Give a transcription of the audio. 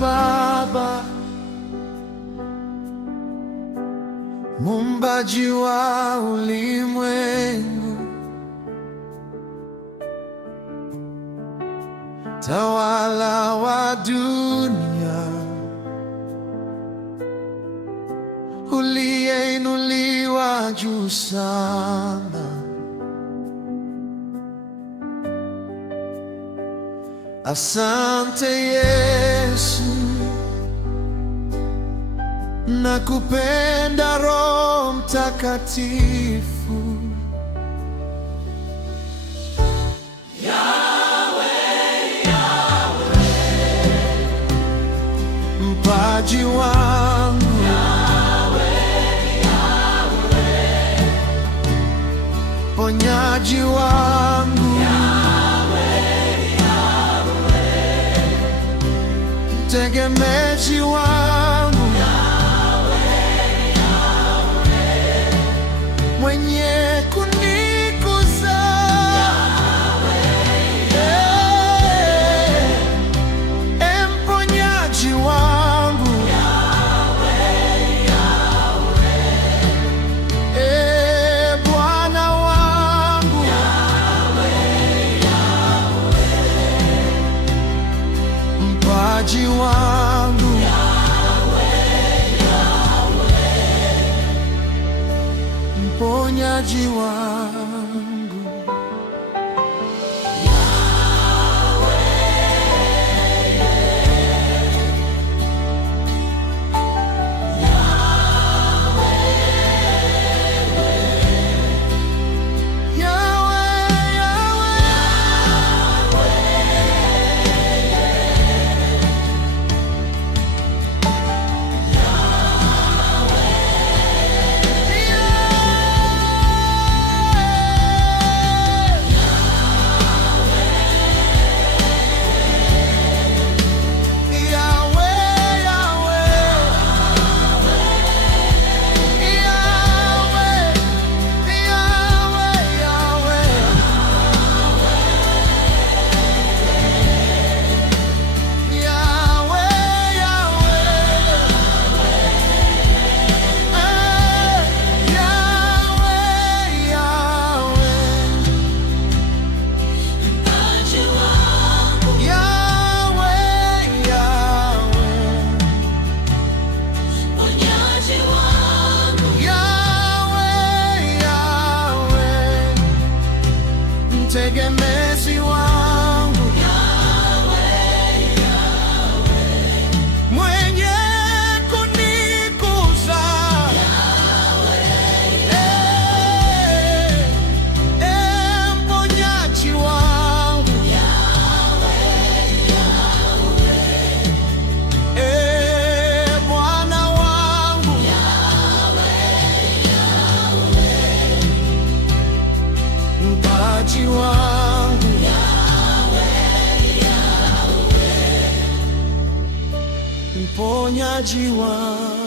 Baba, muumbaji wa ulimwengu, tawala wa dunia, uliyeinuliwa juu sana. Asante Yesu, nakupenda Roho Mtakatifu. Yahweh, Yahweh, mpaji wangu, Yahweh, Yahweh, ponyaji wangu, tegemezi wangu, Yahweh, Yahweh, mwenye kunikuza, mponyaji wangu, Yahweh, Yahweh, Bwana wangu, Yahweh, Yahweh, mpaji wangu, Yahweh, Yahweh, mponyaji wangu. Tegemezi wangu, Yahweh, Yahweh, mwenye kunikuza, mponyaji wangu, Yahweh, Yahweh, Bwana wangu, Yahweh, Yahweh, mpaji wangu, Yahweh, Yahweh, mponyaji wangu.